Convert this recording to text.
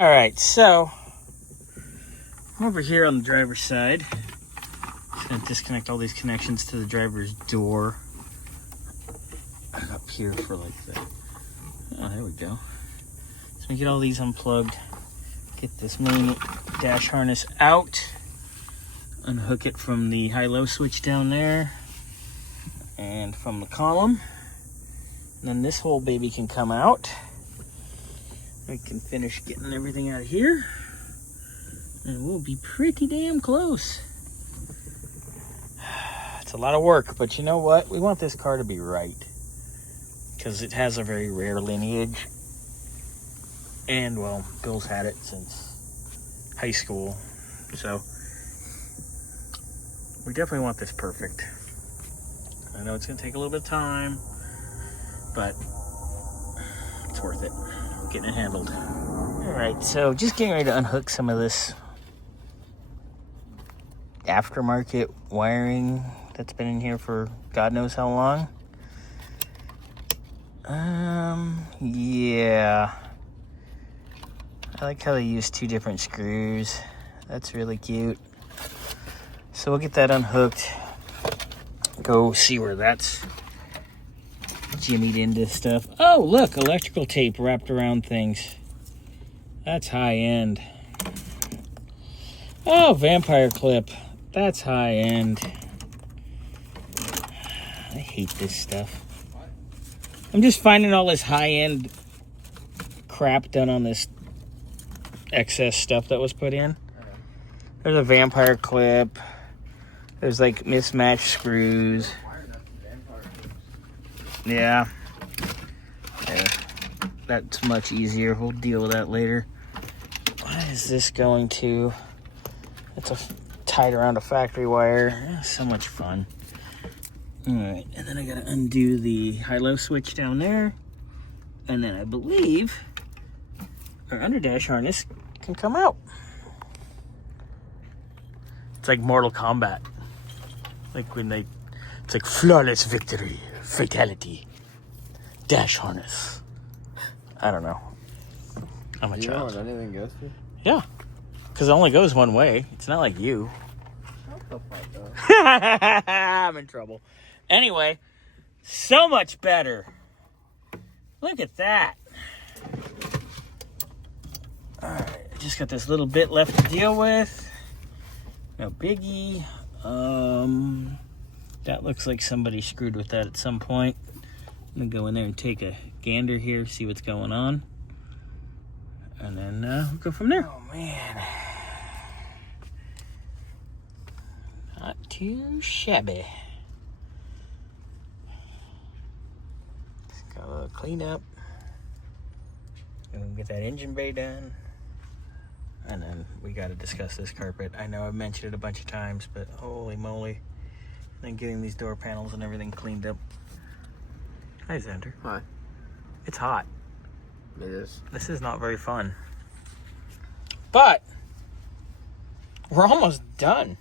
All right, so I'm over here on the driver's side. Just gonna disconnect all these connections to the driver's door. Up here for like the, oh, there we go. So we get all these unplugged. Get this main dash harness out. Unhook it from the high-low switch down there. And from the column. And then this whole baby can come out. We can finish getting everything out of here. And we'll be pretty damn close. It's a lot of work, but you know what? We want this car to be right. Because it has a very rare lineage. And, well, Bill's had it since high school. So, we definitely want this perfect. I know it's going to take a little bit of time, but it's worth it. Getting it handled. Alright, so just getting ready to unhook some of this aftermarket wiring that's been in here for God knows how long. Yeah. I like how they use 2 different screws. That's really cute. So we'll get that unhooked. Go see where that's jimmied into stuff. Oh, look, electrical tape wrapped around things. That's high end. Oh, vampire clip. That's high end. I hate this stuff. I'm just finding all this high end crap done on this excess stuff that was put in. There's a vampire clip. There's like mismatched screws. Yeah. That's much easier. We'll deal with that later. What is this going to? It's tied around a factory wire. So much fun. Alright, and then I gotta undo the high-low switch down there. And then I believe our under dash harness can come out. It's like Mortal Kombat. Like when they, it's like flawless victory, fatality, dash harness. I don't know. I'm a child. You know what anything goes to? Yeah, because it only goes one way. It's not like you. Shut the fuck up. I'm in trouble. Anyway, so much better. Look at that. Alright, I just got this little bit left to deal with. No biggie. That looks like somebody screwed with that at some point. I'm gonna go in there and take a gander here, see what's going on. And then we'll go from there. Oh man. Not too shabby. Just got a little cleanup. And we'll get that engine bay done. And then we got to discuss this carpet. I know I've mentioned it a bunch of times, but holy moly. And then getting these door panels and everything cleaned up. Hi, Xander. Hi. It's hot. It is. This is not very fun. But we're almost done.